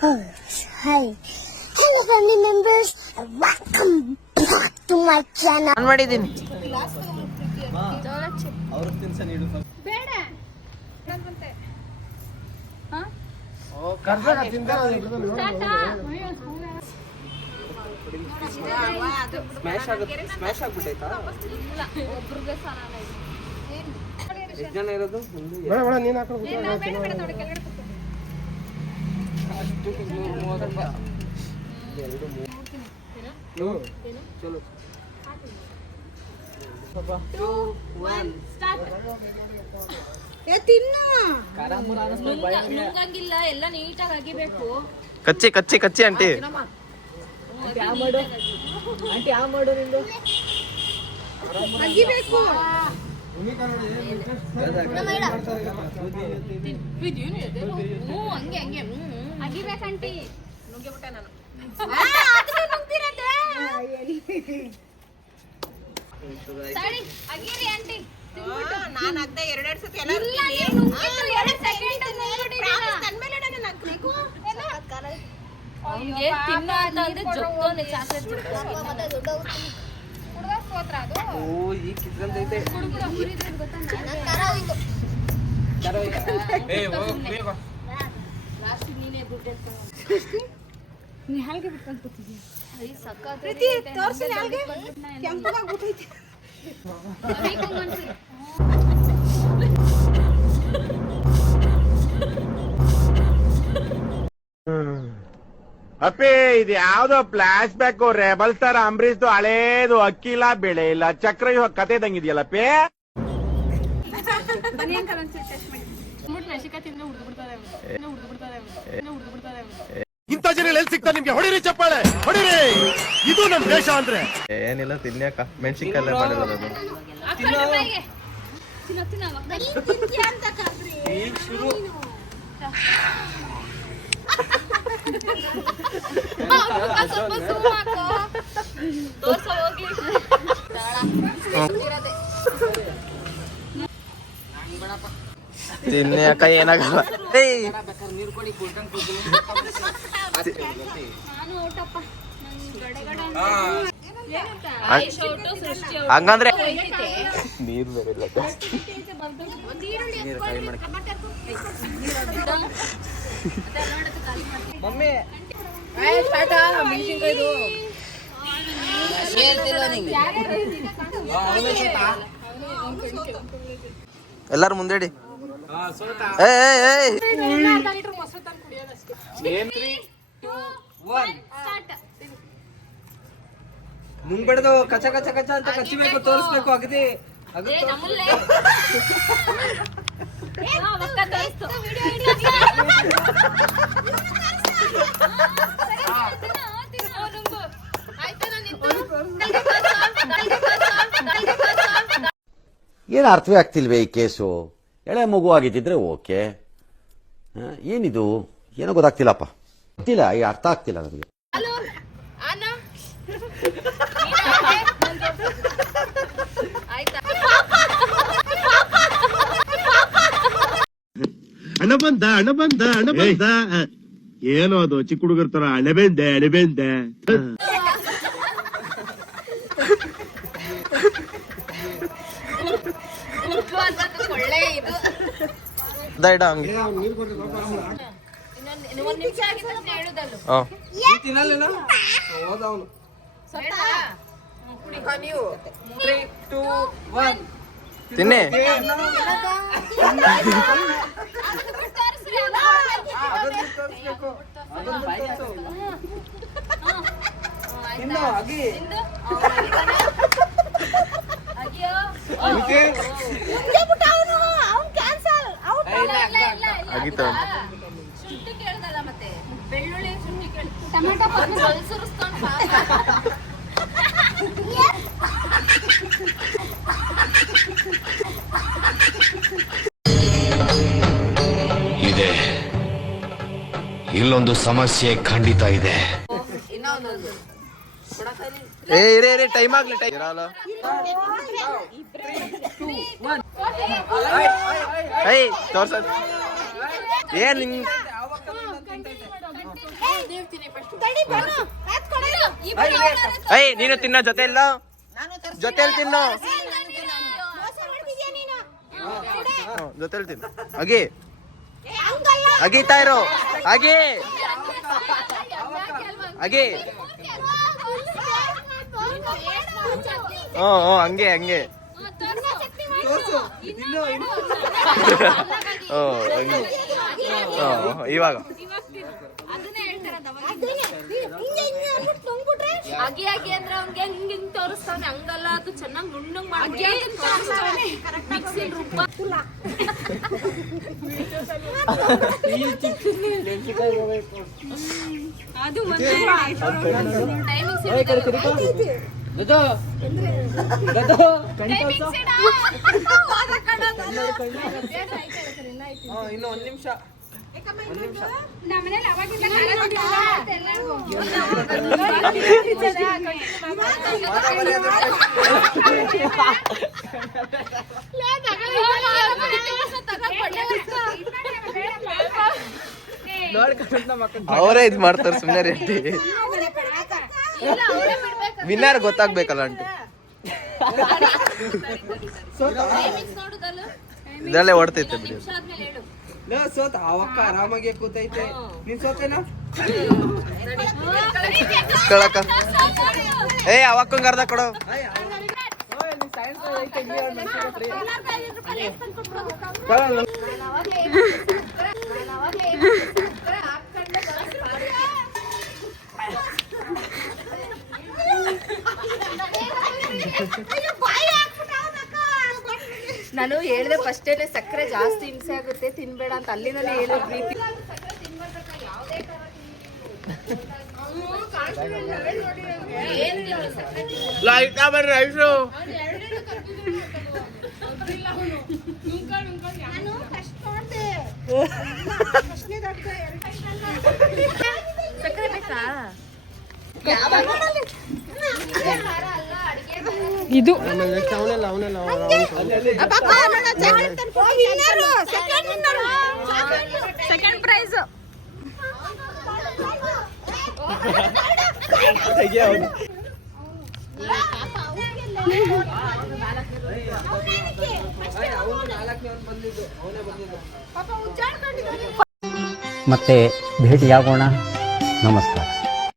Hi. Hello family members. Welcome back to my channel. ನಾನು ಮಾಡಿದ್ದೀನಿ. ಬೇಡ ಬಂತೆ ಹಾ ಓ ಕರ್ನಾಟಕ ತಿಂತಾರೆ ಸ್ಮ್ಯಾಶ್ ಆಗ್ಬಿಟ್ಟೈತಾ? ಒಬ್ರಿಗೆ ಸಾಲ ಎಷ್ಟು ಜನ ಇರೋದು? ಬೇಡ ಬೇಡ ನೀನು ಹಾಕೊಂಡು ಚಲೋ ನುಂಗಂಗಿಲ್ಲ ಎಲ್ಲ ನೀಟಾಗಿ ಅಗಿಬೇಕು. ಕಚ್ಚಿ ಕಚ್ಚಿ ಕಚ್ಚಿ ಆಂಟಿ. ಅಗಿಬೇಕು. ಹಂಗೆ ಹಂಗೆ ಅಗಿಬೇಕಂಟಿ. ನುಗ್ಗಿಬಿಟ್ಟೆ ನಾನು. ಸರಿ ಅಗಿರಿ ಆಂಟಿ. ನಾನು ಅದ್ದ ಎರಡೆರಡು ಸತಿ ಎಲ್ಲ ಅವ್ನಿಗೆ ತಿನ್ನೋ ಅಂತ ಅಂದ್ರೆ ಜೊಕ್ಕೋನೆ ಚಾಕ್ಲೇಟ್ ಓ ಈ ಕಿತ್ಕೊಂಡೈತೆ. ನೀ ಹಾಲ್ಗೆ ಬಿಟ್ಕೊಂಡು ಕೂತಿದ್ಯಾ? ಸಕ್ಕ ಅಪ್ಪಿ ಇದು ಯಾವ್ದೋ ಫ್ಲಾಶ್ ಬ್ಯಾಕ್ ರೆಬಲ್ ಸ್ಟಾರ್ ಅಂಬರೀಶ್ದು ಹಳೇದು ಅಕ್ಕಿಲ್ಲ ಬೆಳೆ ಇಲ್ಲ ಚಕ್ರ ಇವಾಗ ಕತೆ ಇದಂಗಿದೆಯಲ್ಲಪ್ಪಿ. ಇಂಥ ಜನ ಎಲ್ಲಿ ಸಿಗ್ತಾರೆ ನಿಮ್ಗೆ? ಹೊಡಿರಿ ಚಪ್ಪಾಳೆ ಹೊಡಿರಿ, ಇದು ನಮ್ ದೇಶ ಅಂದ್ರೆ. ಏನಿಲ್ಲ ತಿನ್ಯಾಕ ಮೆಣಸಿನ್ಕಾಯಲ್ಲೇ ಮಾಡಿರೋದು ಅದು. ಈಗ ಶುರು. ತಿನ್ಯಾಕ ಏನಾಗಲ್ಲ. ಹಂಗಂದ್ರೆ ನೀರು ಬೇರೆ ಮಮ್ಮಿ ಎಲ್ಲಾರು ಮುಂದೇಡಿ. ಮುಂಗ್ಬಿಡ್ದು ಕಚ ಕಚ ಕಚ ಅಂತ ಕಚ್ಚಿಬೇಕು, ತೋರಿಸ್ಬೇಕು. ಅಗದಿ ಏನು ಅರ್ಥವೇ ಆಗ್ತಿಲ್ವೇ ಈ ಕೇಸು? ಎಳೆ ಮಗು ಆಗಿದ್ದಿದ್ರೆ ಓಕೆ, ಏನಿದು ಏನೋ ಗೊತ್ತಾಗ್ತಿಲ್ಲಪ್ಪ, ಗೊತ್ತಿಲ್ಲ, ಈ ಅರ್ಥ ಆಗ್ತಿಲ್ಲ ನನಗೆ. ಹಣ ಬಂದ ಹಣ ಬಂದ ಹಣ ಬಂದ. ಏನೋ ಅದು ಚಿಕ್ಕ ಹುಡುಗರ ತರ ಅಣಬೆಂದೆ ಅಣಬೆಂದೆ. ಹಂಗೆ ತಿನ್ನಿ. ಮತ್ತೆ ಬೆಳ್ಳುಳ್ಳಿ ಶುಂಠಿ ಟೊಮೆಟೊ ಇದೆ, ಇಲ್ಲೊಂದು ಸಮಸ್ಯೆ ಖಂಡಿತ ಇದೆ. ಟೈಮ್ ಆಗ್ಲಿ. ತೋರ್ಸ ಏನ್ ಏಯ್ ನೀನು ತಿನ್ನೋ ಜೊತೆ ಇಲ್ಲ ಜೊತೆಲಿ ತಿನ್ನು ಜೊತೆಲಿ ತಿನ್ನು ಅಗಿ ಅಗೀತಾ ಇರು ಅಗಿ ಅಗಿ ಹಂಗೆ ಹಂಗೆ ಇವಾಗ ಅಗಿ ಅಗಿ ಅಂದ್ರೆ ಅವ್ನ್ಗೆ ಹಿಂಗ್ ಹಿಂಗ್ ತೋರಿಸ್ತಾನೆ, ಹಂಗಲ್ಲ, ಅದು ಚೆನ್ನಾಗಿ ನುಣ್ಣಗ್ ಮಾಡಿ ಮಿಕ್ಸಿ ರುಬ್ಬ. ಅದು ಇನ್ನು ಒಂದ್ ನಿಮಿಷ ಅವರೇ ಇದ್ ಮಾಡ್ತಾರೆ ಸುಮ್ಮನೆ ರೆಡ್ಡಿ ವಿನ್ನರ್ ಗೊತ್ತಾಗ್ಬೇಕಲ್ಲ ಆಂಟಿ ಇದರಲ್ಲೇ ಓಡ್ತೈತೆ ಬಿಡಿ ಸೋತ ಅವಕ್ಕ ಆರಾಮಾಗಿ ಕೂತೈತೆ ನೀನ್ ಸೋತೇನಾ ಏ ಅವಕ್ಕಂಗ ಅರ್ಧ ಕೊಡು ನಾನು ಹೇಳ್ದೆ ಫಸ್ಟೇನೆ ಸಕ್ಕರೆ ಜಾಸ್ತಿ ಹಿಂಸೆ ಆಗುತ್ತೆ ತಿನ್ಬೇಡ ಅಂತ, ಅಲ್ಲಿಂದಲೇ ಹೇಳೋ ಪ್ರೀತಿ. ಸಕ್ಕರೆ ಬೇಕಾ? ಇದು ಅವನೆಲ್ಲ ಸೆಕೆಂಡ್ ಪ್ರೈಸ್. ಮತ್ತೆ ಭೇಟಿಯಾಗೋಣ. ನಮಸ್ಕಾರ.